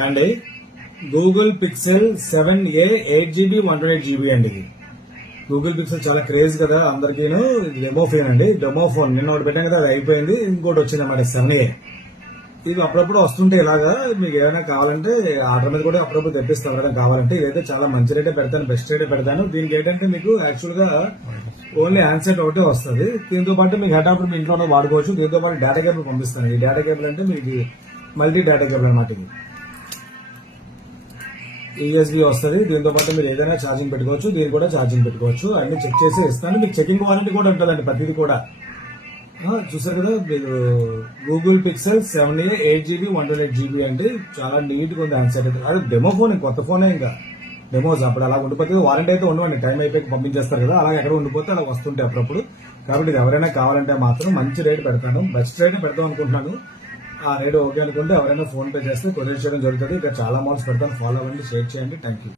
And Google pixel 7a 8GB 128GB అండి. ఇది Google pixel చాలా క్రేజ్ కదా అందరికీను. ఇది డెమో ఫోన్ అండి, డెమో ఫోన్. నిన్న ఒకటి పెట్టాం కదా, అది అయిపోయింది. ఇంకోటి వచ్చింది అన్నమాట 7a. ఇది అప్పుడప్పుడు వస్తుంటే ఇలాగా మీకు ఏమైనా కావాలంటే ఆర్డర్ మీద కూడా అప్పుడప్పుడు తెప్పిస్తాను కదా కావాలంటే. ఇదైతే చాలా మంచి రేటే పెడతాను, బెస్ట్ రేటే పెడతాను. దీనికి ఏంటంటే మీకు యాక్చువల్ గా ఓన్లీ హ్యాండ్సెట్ ఒకటే వస్తుంది. దీంతో పాటు మీకు హెడ్ మీ ఇంట్లో వాడుకోవచ్చు. దీంతో పాటు డేటా కేబుల్ పంపిస్తాను. ఈ డేటా కేబుల్ అంటే మీకు మల్టీ డేటా కేబుల్ అనమాట. ఇది USB వస్తుంది. దీంతో పాటు మీరు ఏదైనా ఛార్జింగ్ పెట్టుకోవచ్చు, దీని కూడా ఛార్జింగ్ పెట్టుకోవచ్చు. అన్ని చెక్ చేసి ఇస్తాను. మీకు చెకింగ్ వారంటీ కూడా ఉంటుందండి ప్రతిది కూడా. చూసారు కదా మీరు Google pixel 7a 8GB 128GB అంటే చాలా నీట్ గా ఉంది హ్యాండ్సెట్. అది డెమో ఫోన్, కొత్త ఫోనే. ఇంకా డెమోస్ అప్పుడు అలా ఉండిపోతే వారంటీ అయితే ఉండవండి, టైం అయిపోయి పంపించేస్తారు కదా. అలాగే ఎక్కడ ఉండిపోతే అలా వస్తుంటాయి అప్పుడప్పుడు. కాబట్టి ఇది ఎవరైనా కావాలంటే మాత్రం మంచి రేట్ పెడతాను, బెస్ట్ రేట్ పెడతాం అనుకుంటున్నాను. ఆ రేట్ ఓకే అనుకుంటే ఎవరైనా ఫోన్ పే చేస్తే కొరియర్ చేయడం జరుగుతుంది. ఇక్కడ చాలా మాల్స్ పెడతాను, ఫాలో అవ్వండి, షేర్ చేయండి. Thank you.